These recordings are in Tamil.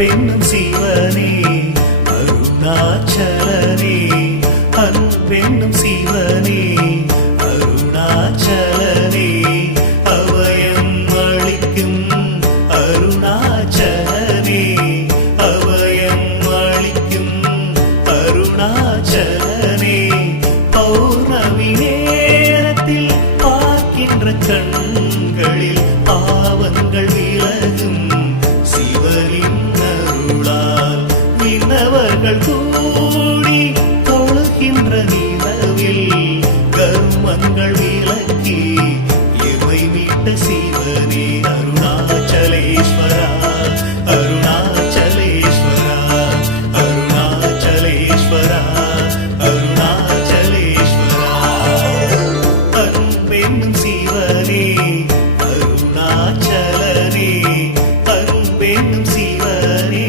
அன்பென்னும் சிவனே அருணாச்சலனே, அன்பென்னும் சிவனே அருணாச்சலனே, அபயம் அளிக்கும் அருணாச்சலனே, அபயம் அளிக்கும் அருணாச்சலனே, பௌர்ணமி நேரத்தில் பார்க்கின்ற கண்களில் பாவங்கள் விலகும் சிவனின் அருளால், விண்ணவர்கள் கூடி தொழுகின்ற நிலவில் கர்மங்கள் விலக்கி எவை மீட்ட சிவனே அருணாச்சலேஸ்வரா, அருணாச்சலேஸ்வரா, அருணாச்சலேஸ்வரா, அருணாச்சலேஸ்வரா. அன்பென்னும் சிவனே அருணாச்சலனே, அன்பென்னும் சிவனே.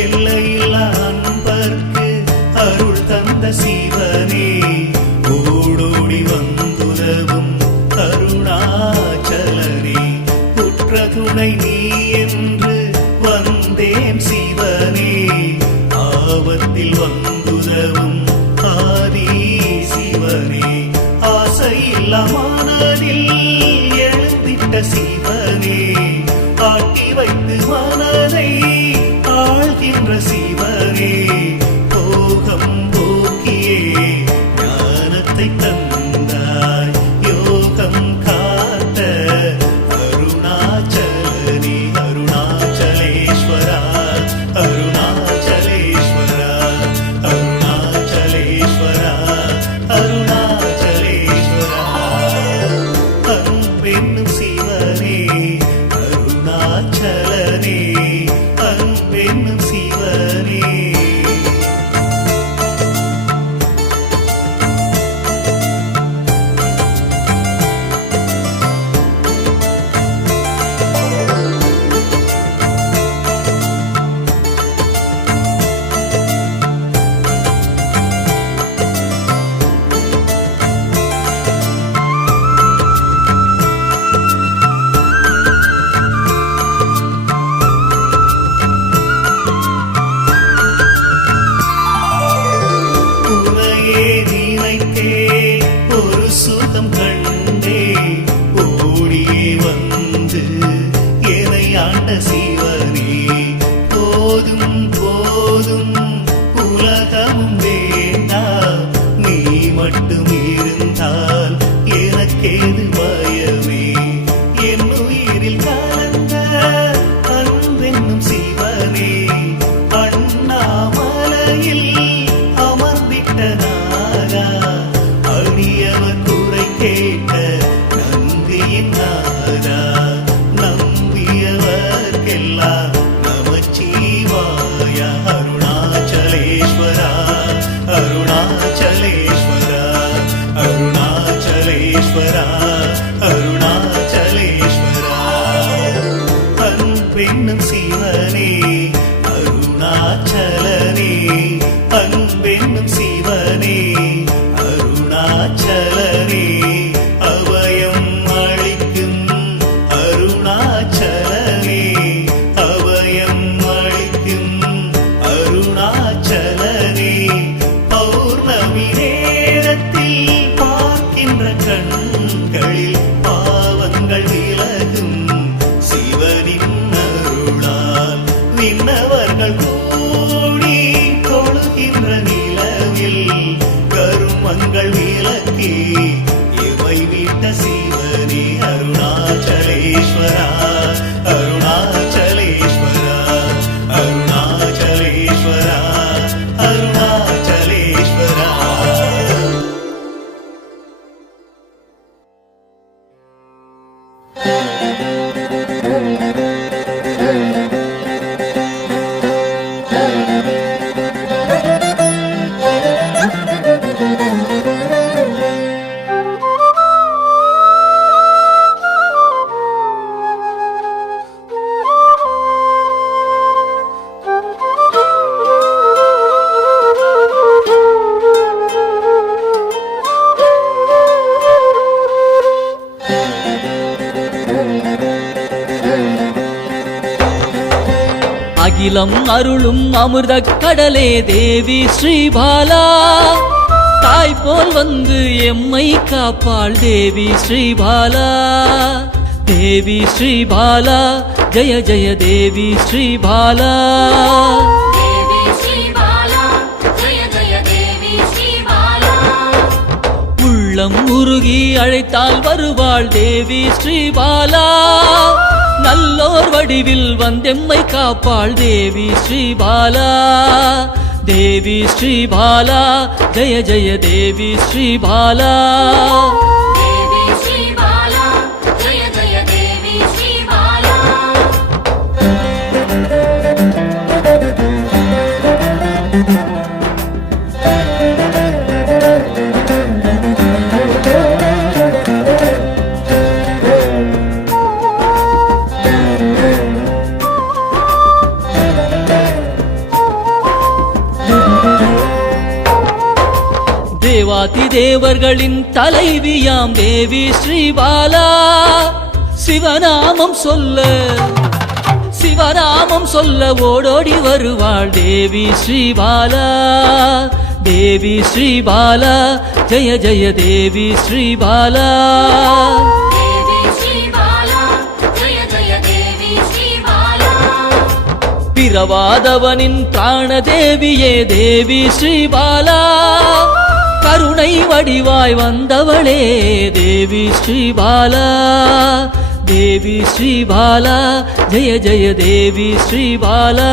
எல்லையில்லா அன்பர்க்கு அருள் தந்த சிவனே, ஓடோடி வந்துதவும் அருணாச்சலனே, உற்ற துணை நீ என்று வந்தேன் சிவனே, ஆபத்தில் வந்துதவும் ஆதி சிவனே, ஆசையில்லா மனதில் எழுந்திட்ட சிவனே, ஆட்டி வைத்து மனதை ஆழ்கின்ற சிவனே, போகம் போக்கியே ஞானத்தை தந்தாய், யோகம் காத்த அருணாச்சலனே, அருணாச்சலேஸ்வரா, அருணாச்சலேஸ்வரா, அருணாச்சலேஸ்வரா, அருணாச்சலேஸ்வரா. அன்பென்னும் சிவனே அருணாச்சலனே, அன்பென்னும் சிவனே. ஒரு சுகம் கண்டே ஓடியே வந்து என்னை ஆண்ட சிவனே, போதும் போதும் உலகமும் வேண்டாம், நீ மட்டும் இருந்தால் எனக்கேது பயமே, என் உயிரில் கலந்த அன்பென்னும் சிவனே, அண்ணாமலையில் அமர்ந்திட்ட நாதா, அடியவர் குறை கேட்ட நந்தியின் நாதா, நம்பியவர்க்கெல்லாம் நமச்சிவாய அருணாச்சலேஸ்வரா, அருணாச்சலேஸ்வரா, அருணாச்சலேஸ்வரா, அருணாச்சலேஸ்வரா. அன்பென்னும் சிவனே அருணாச்சலனே, அன்பென்னும் சிவனே அருணாச்சலனே, அபயம் அளிக்கும் அருணாச்சலனே, அபயம் அளிக்கும் அருணாச்சலனே, பௌர்ணமி நேரத்தில் பார்க்கின்ற கண்களில் பாவங்கள் விலகும் சிவனின் அருளால், விண்ணவர்கள் கூடி தொழுகின்ற நிலவில் கருமங்கள் விலக்கி இவை மீட்ட சிவனே அருணாச்சலேஸ்வரா, அருணாச்சலேஸ்வரா, அருணாச்சலேஸ்வரா, அருணாச்சலேஸ்வரா. உள்ளம் அருளும் அமிர்த கடலே தேவி ஸ்ரீபாலா தாய் போல் வந்து எம்மை காப்பாள் தேவி ஸ்ரீபாலா தேவி ஸ்ரீபாலா ஜெய ஜெய தேவி ஸ்ரீபாலா உள்ளம் உருகி அழைத்தால் வருவாள் தேவி ஸ்ரீபாலா நல்லோர் வடிவில் வந்தெம்மை காப்பாள் தேவி ஸ்ரீபாலா தேவி ஸ்ரீபாலா ஜெய ஜெய தேவி ஸ்ரீபாலா தேவாதி தேவர்களின் தலைவியாம் தேவி ஸ்ரீபாலா சிவநாமம் சொல்ல ஓடோடி வருவாள் தேவி ஸ்ரீபாலா தேவி ஸ்ரீபாலா ஜெய ஜெய தேவி ஸ்ரீபாலா பிறவாதவனின் பிராண தேவியே தேவி ஸ்ரீபாலா கருணை வடிவாய் வந்தவளே தேவி ஸ்ரீபாலா தேவி ஸ்ரீபாலா ஜெய ஜெய தேவி ஸ்ரீபாலா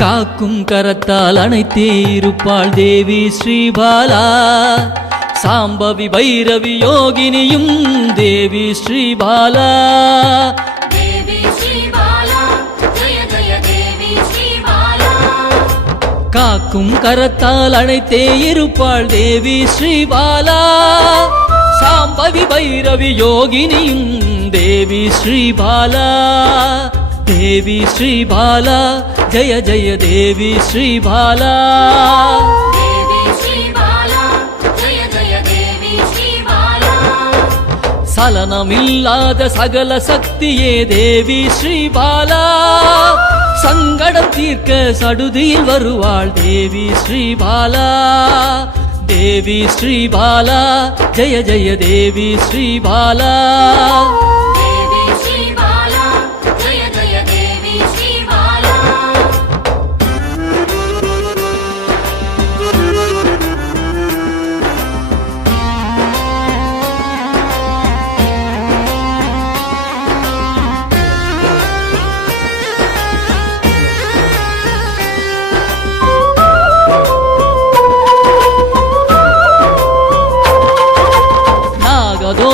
காக்கும் கரத்தால் அணைத்தே இருப்பாள் தேவி ஸ்ரீபாலா சாம்பவி பைரவி யோகினியும் தேவி ஸ்ரீபாலா காக்கும் கரத்தால் அணைத்தே இருப்பாள் தேவி ஸ்ரீபாலா சாம்பவி பைரவி யோகினியும் தேவி ஸ்ரீபாலா தேவி ஸ்ரீபாலா ஜெய ஜெய தேவி ஸ்ரீபாலா சலனமில்லாத சகல சக்தியே தேவி ஸ்ரீபாலா சங்கடம் தீர்க்க சடுதியில் வருவாள் தேவி ஸ்ரீபாலா தேவி ஸ்ரீபாலா ஜெய ஜெய தேவி ஸ்ரீபாலா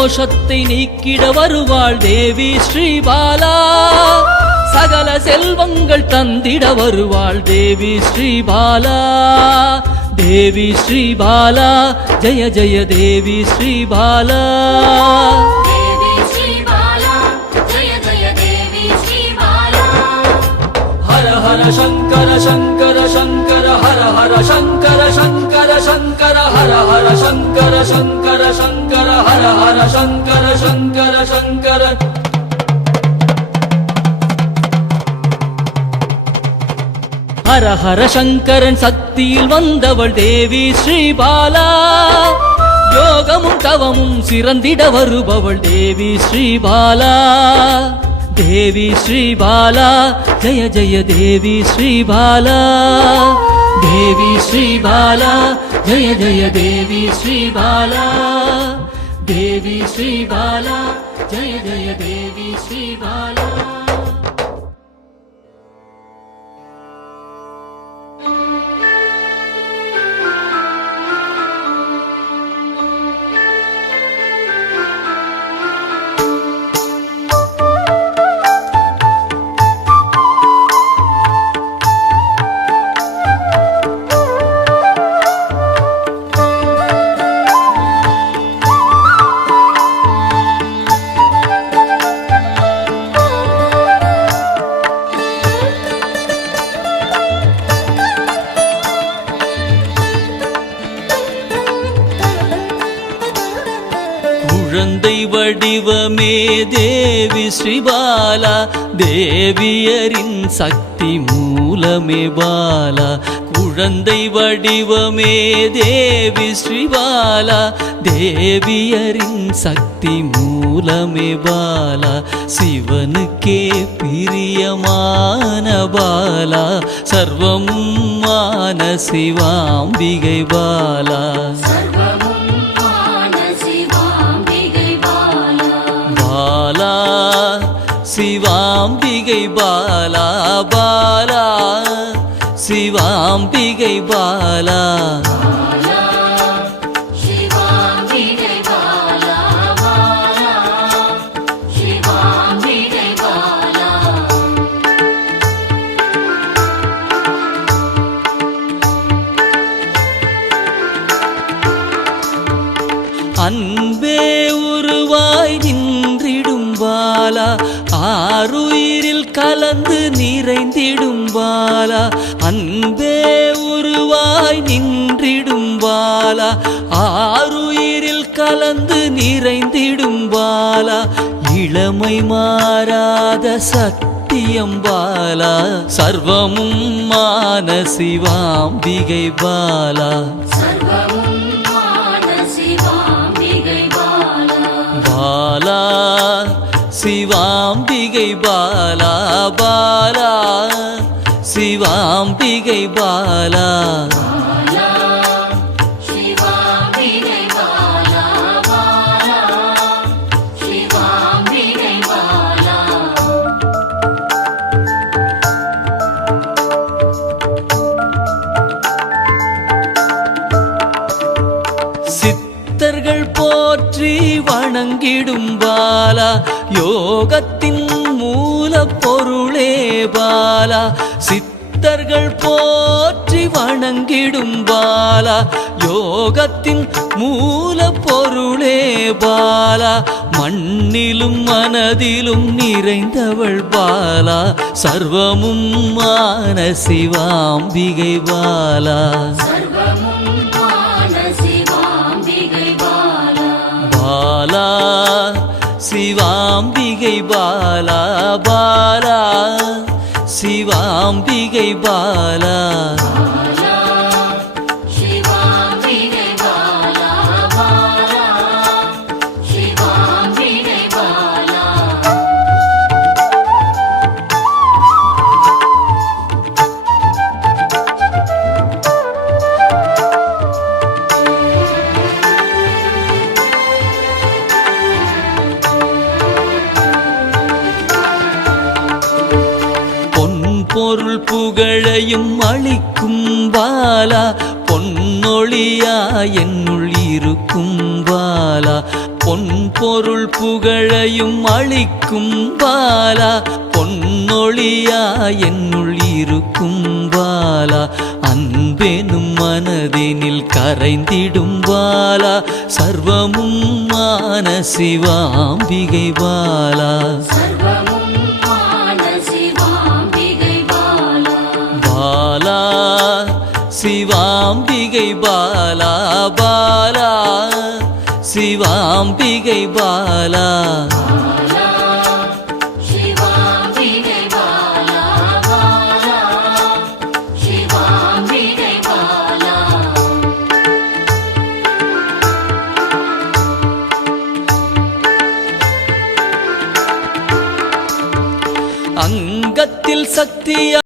தோஷத்தை நீக்கிட வருவாள் தேவி ஸ்ரீபாலா சகல செல்வங்கள் தந்திட வருவாள் தேவி ஸ்ரீபாலா தேவி ஸ்ரீபாலா ஜெய ஜெய தேவி ஸ்ரீபாலா ஹர ஹர சங்கர சங்கர சங்கர ஹர ஹர சங்கர சங்கர சங்கர ஹர ஹர சங்கர சங்கர சங்கர ஹர ஹர சங்கர சங்கர சங்கர ஹர ஹர சங்கரன் சக்தியில் வந்தவள் தேவி ஸ்ரீபாலா யோகமும் தவமும் சிறந்திட வருபவள் தேவி ஸ்ரீபாலா தேவி ஸ்ரீபாலா ஜெய ஜெய தேவி ஸ்ரீபாலா தேவி ஸ்ரீபாலா ஜெய ஜெய தேவி ஸ்ரீபாலா देवी श्रीबाला जय जय देवी श्रीबाला குழந்தை வடிவமே தேவி ஸ்ரீபாலா தேவியரின் சக்தி மூலமே பாலா குழந்தை வடிவமே தேவி ஸ்ரீபாலா தேவியரின் சக்தி மூலமே பாலா சிவனுக்கே பிரியமான பாலா சர்வமுமான சிவாம்பிகை பாலா பாலா சிவாம்பிகை பாலா பாலா சிவாம்பிகை பாலா அன்பே உருவாய் நின்றிடும் பாலா ஆருயிரில் கலந்து நிறைந்திடும் பாலா அன்பே உருவாய் நின்றிடும் பாலா ஆருயிரில் கலந்து நிறைந்திடும் பாலா இளமை மாறாத சத்தியம் பாலா சர்வமும் மான சிவாம்பிகை பாலா பாலா சிவாம்பிகை பாலா பாலா சிவாம்பிகை பாலா சித்தர்கள் போற்றி வணங்கிடும் பாலா யோகத்தின் மூல பொருளே பாலா சித்தர்கள் போற்றி வணங்கிடும் பாலா யோகத்தின் மூல பொருளே பாலா மண்ணிலும் மனதிலும் நிறைந்தவள் பாலா சர்வமும் மான சிவாம்பிகை பாலா பாலா சிவாம்பிகை பாலா பாலா சிவாம்பிகை பாலா பொருள் புகழையும் அளிக்கும் பாலா பொன்னொழியா என்னுள் இருக்கும் பாலா பொன் பொருள் புகழையும் அளிக்கும் பாலா பொன்னொழியா என்னுள் இருக்கும் பாலா அன்பெனும் மனதினில் கரைந்திடும் பாலா சர்வமும் மான சிவாம்பிகை பாலா பாலா சிவாம்பிகை பாலா பாலா சிவாம்பிகை பாலா அங்கத்தில் சக்தியா